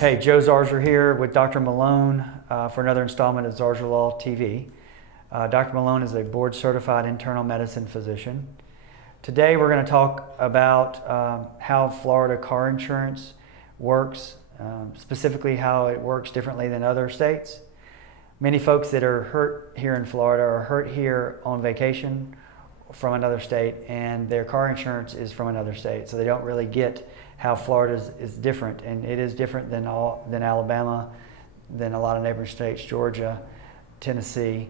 Hey, Joe Zarzaur here with Dr. Malone for another installment of Zarzaur Law TV. Dr. Malone is a board-certified internal medicine physician. Today we're going to talk about how Florida car insurance works, specifically how it works differently than other states. Many folks that are hurt here in Florida are hurt here on vacation from another state, and their car insurance is from another state, so they don't really get how Florida is different, and it is different than Alabama, than a lot of neighboring states, Georgia, Tennessee,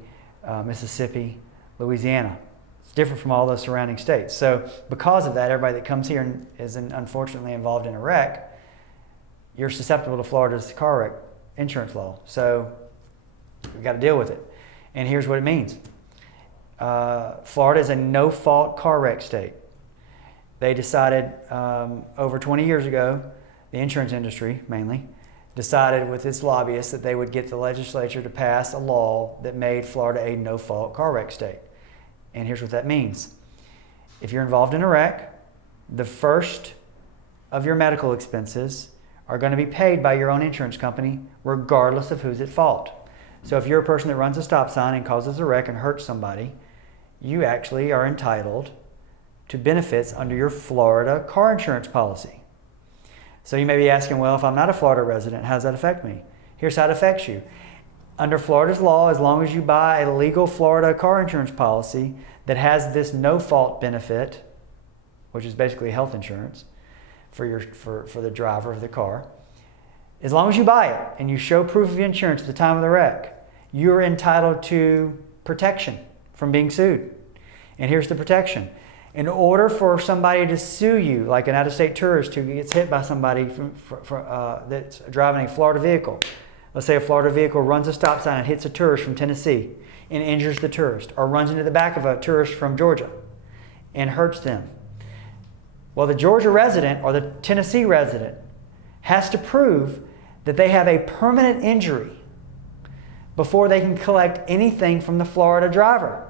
Mississippi, Louisiana. It's different from all those surrounding states. So because of that, everybody that comes here and is unfortunately involved in a wreck, you're susceptible to Florida's car wreck insurance law. So we've got to deal with it. And here's what it means. Florida is a no-fault car wreck state. They decided over 20 years ago, the insurance industry mainly, decided with its lobbyists that they would get the legislature to pass a law that made Florida a no-fault car wreck state. And here's what that means. If you're involved in a wreck, the first of your medical expenses are going to be paid by your own insurance company regardless of who's at fault. So if you're a person that runs a stop sign and causes a wreck and hurts somebody, you actually are entitled to benefits under your Florida car insurance policy. So you may be asking, well, if I'm not a Florida resident, how does that affect me? Here's how it affects you. Under Florida's law, as long as you buy a legal Florida car insurance policy that has this no-fault benefit, which is basically health insurance for the driver of the car, as long as you buy it and you show proof of insurance at the time of the wreck, you're entitled to protection from being sued. And here's the protection. In order for somebody to sue you, like an out-of-state tourist who gets hit by somebody that's driving a Florida vehicle, let's say a Florida vehicle runs a stop sign and hits a tourist from Tennessee and injures the tourist, or runs into the back of a tourist from Georgia and hurts them. Well, the Georgia resident or the Tennessee resident has to prove that they have a permanent injury before they can collect anything from the Florida driver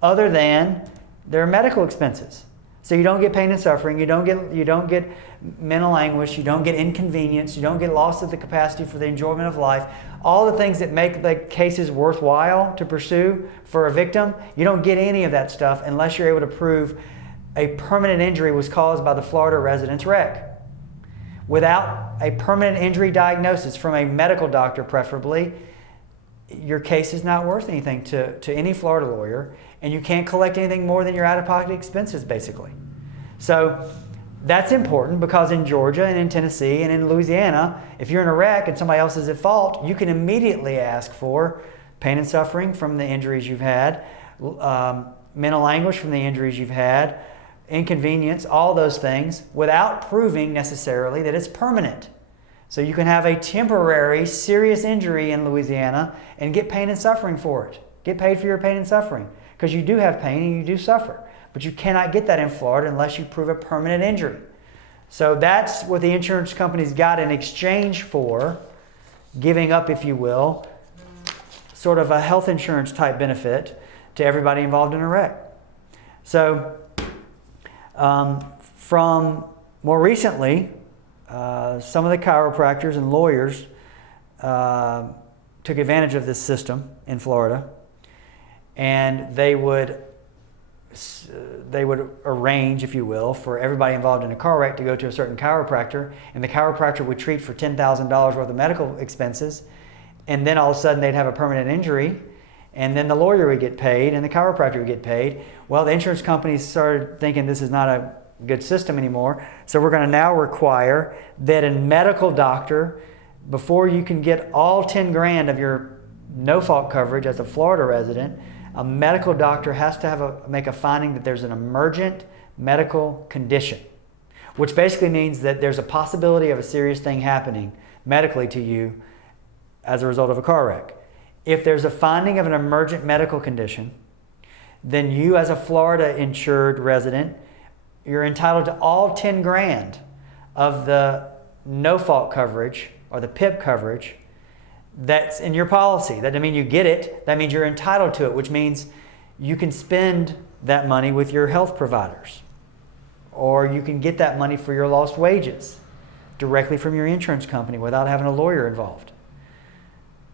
other than their medical expenses. So you don't get pain and suffering, you don't get mental anguish, you don't get inconvenience, you don't get loss of the capacity for the enjoyment of life. All the things that make the cases worthwhile to pursue for a victim, you don't get any of that stuff unless you're able to prove a permanent injury was caused by the Florida resident's wreck. Without a permanent injury diagnosis from a medical doctor preferably, your case is not worth anything to any Florida lawyer, and you can't collect anything more than your out-of-pocket expenses, basically. So that's important because in Georgia and in Tennessee and in Louisiana, if you're in a wreck and somebody else is at fault, you can immediately ask for pain and suffering from the injuries you've had, mental anguish from the injuries you've had, inconvenience, all those things, without proving necessarily that it's permanent. So you can have a temporary serious injury in Louisiana and get pain and suffering for it. Get paid for your pain and suffering because you do have pain and you do suffer. But you cannot get that in Florida unless you prove a permanent injury. So that's what the insurance companies got in exchange for giving up, if you will, sort of a health insurance type benefit to everybody involved in a wreck. So from more recently, some of the chiropractors and lawyers took advantage of this system in Florida, and they would arrange, if you will, for everybody involved in a car wreck to go to a certain chiropractor, and the chiropractor would treat for $10,000 worth of medical expenses, and then all of a sudden they'd have a permanent injury, and then the lawyer would get paid and the chiropractor would get paid. Well, the insurance companies started thinking this is not a good system anymore, so we're going to now require that a medical doctor, before you can get all 10 grand of your no-fault coverage as a Florida resident, a medical doctor has to make a finding that there's an emergent medical condition, which basically means that there's a possibility of a serious thing happening medically to you as a result of a car wreck. If there's a finding of an emergent medical condition, then you as a Florida insured resident, you're entitled to all 10 grand of the no-fault coverage or the PIP coverage that's in your policy. That doesn't mean you get it. That means you're entitled to it, which means you can spend that money with your health providers, or you can get that money for your lost wages. directly from your insurance company without having a lawyer involved.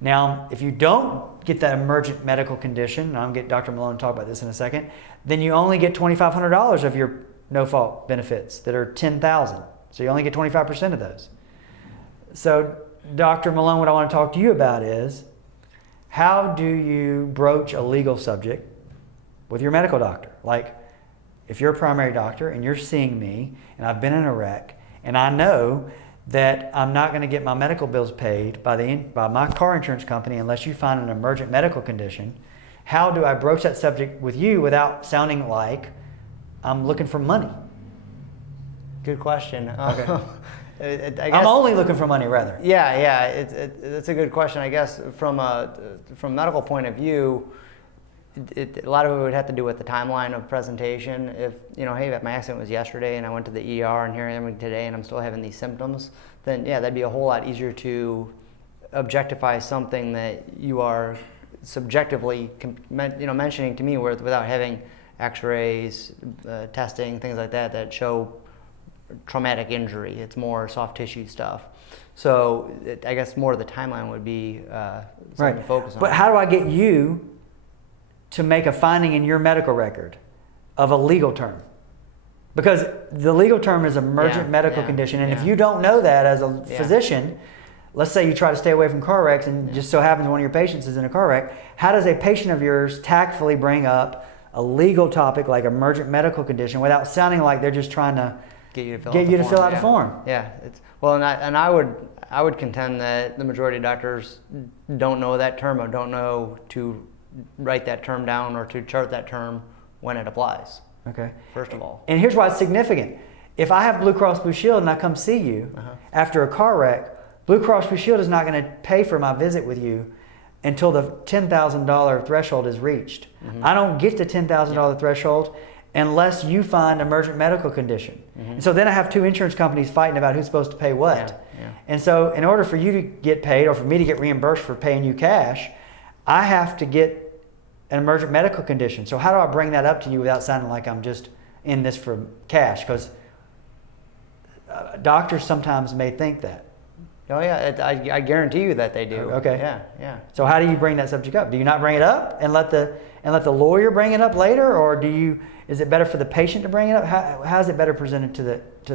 Now, if you don't get that emergent medical condition, and I'll get Dr. Malone to talk about this in a second, then you only get $2,500 of your no-fault benefits that are $10,000. So you only get 25% of those. So, Dr. Malone, what I want to talk to you about is, how do you broach a legal subject with your medical doctor? Like, if you're a primary doctor and you're seeing me and I've been in a wreck and I know that I'm not going to get my medical bills paid by my car insurance company unless you find an emergent medical condition, how do I broach that subject with you without sounding like I'm looking for money? Good question. Okay. I guess, I'm only looking for money, rather. Yeah. It's a good question. I guess from a medical point of view, a lot of it would have to do with the timeline of presentation. If, hey, my accident was yesterday and I went to the ER and here I am today and I'm still having these symptoms, then yeah, that'd be a whole lot easier to objectify something that you are subjectively mentioning to me without having x-rays, testing, things like that show traumatic injury. It's more soft tissue stuff. So I guess more of the timeline would be something to focus on. But how do I get you to make a finding in your medical record of a legal term? Because the legal term is emergent medical condition, and if you don't know that as a physician, let's say you try to stay away from car wrecks and just so happens one of your patients is in a car wreck, how does a patient of yours tactfully bring up a legal topic like emergent medical condition without sounding like they're just trying to get you to fill out a form? Yeah, I would contend that the majority of doctors don't know that term or don't know to write that term down or to chart that term when it applies. Okay. First of all. And here's why it's significant. If I have Blue Cross Blue Shield and I come see you after a car wreck, Blue Cross Blue Shield is not going to pay for my visit with you until the $10,000 threshold is reached. I don't get the $10,000 threshold unless you find emergent medical condition. And so then I have two insurance companies fighting about who's supposed to pay what. And so in order for you to get paid or for me to get reimbursed for paying you cash, I have to get an emergent medical condition. So how do I bring that up to you without sounding like I'm just in this for cash? Because doctors sometimes may think that. Oh yeah, I guarantee you that they do. Okay. Yeah. So how do you bring that subject up? Do you not bring it up and let the lawyer bring it up later, or is it better for the patient to bring it up? How is it better presented to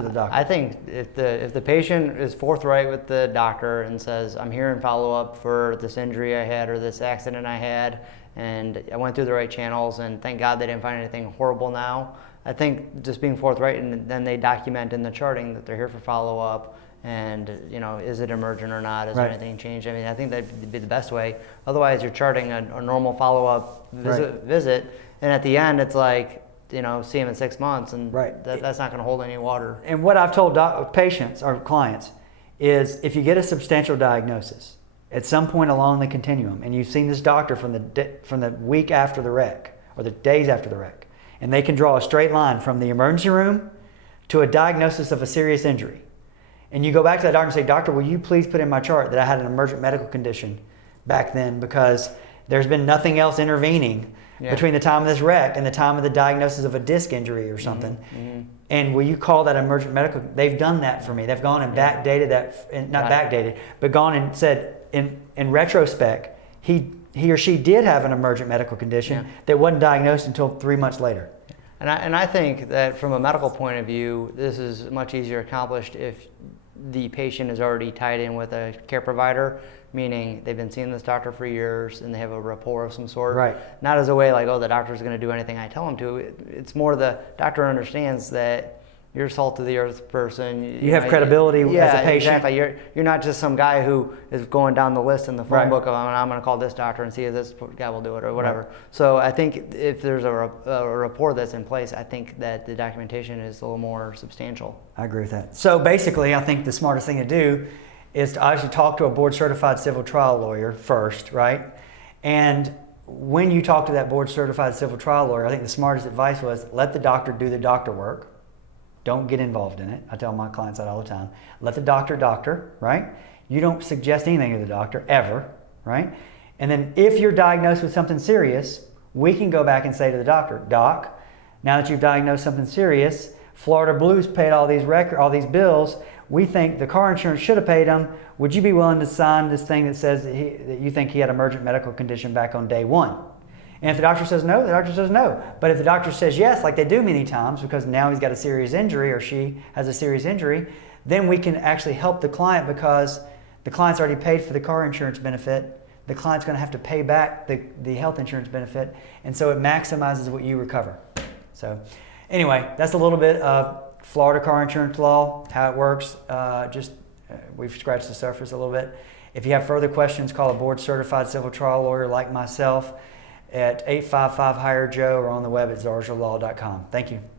the doctor? I think if the patient is forthright with the doctor and says, I'm here in follow up for this injury I had or this accident I had, and I went through the right channels, and thank God they didn't find anything horrible now. I think just being forthright, and then they document in the charting that they're here for follow up. And is it emergent or not? Is there anything changed? I mean, I think that'd be the best way. Otherwise, you're charting a normal follow-up visit, and at the end, it's like, see him in 6 months, and that's not going to hold any water. And what I've told patients or clients is, if you get a substantial diagnosis at some point along the continuum, and you've seen this doctor from the week after the wreck or the days after the wreck, and they can draw a straight line from the emergency room to a diagnosis of a serious injury. And you go back to that doctor and say, Doctor, will you please put in my chart that I had an emergent medical condition back then because there's been nothing else intervening between the time of this wreck and the time of the diagnosis of a disc injury or something. And will you call that emergent medical? They've done that for me. They've gone and backdated that, not backdated, but gone and said in retrospect, he or she did have an emergent medical condition that wasn't diagnosed until 3 months later. And I think that from a medical point of view, this is much easier accomplished if the patient is already tied in with a care provider, meaning they've been seeing this doctor for years and they have a rapport of some sort. Right. Not as a way like, the doctor's going to do anything I tell him to. It's more the doctor understands that you're a salt of the earth person. You have credibility as a patient. Exactly. You're not just some guy who is going down the list in the phone book of, I'm going to call this doctor and see if this guy will do it or whatever. Right. So I think if there's a rapport that's in place, I think that the documentation is a little more substantial. I agree with that. So basically, I think the smartest thing to do is to obviously talk to a board-certified civil trial lawyer first, right? And when you talk to that board-certified civil trial lawyer, I think the smartest advice was let the doctor do the doctor work. Don't get involved in it. I tell my clients that all the time. Let the doctor, right? You don't suggest anything to the doctor, ever, right? And then if you're diagnosed with something serious, we can go back and say to the doctor, Doc, now that you've diagnosed something serious, Florida Blues paid all these bills, we think the car insurance should have paid him. Would you be willing to sign this thing that says that you think he had emergent medical condition back on day one? And if the doctor says no, the doctor says no. But if the doctor says yes, like they do many times, because now he's got a serious injury or she has a serious injury, then we can actually help the client because the client's already paid for the car insurance benefit. The client's going to have to pay back the health insurance benefit, and so it maximizes what you recover. So anyway, that's a little bit of Florida car insurance law, how it works. We've scratched the surface a little bit. If you have further questions, call a board-certified civil trial lawyer like myself at 855-HIRE-JOE or on the web at zarzaurlaw.com. Thank you.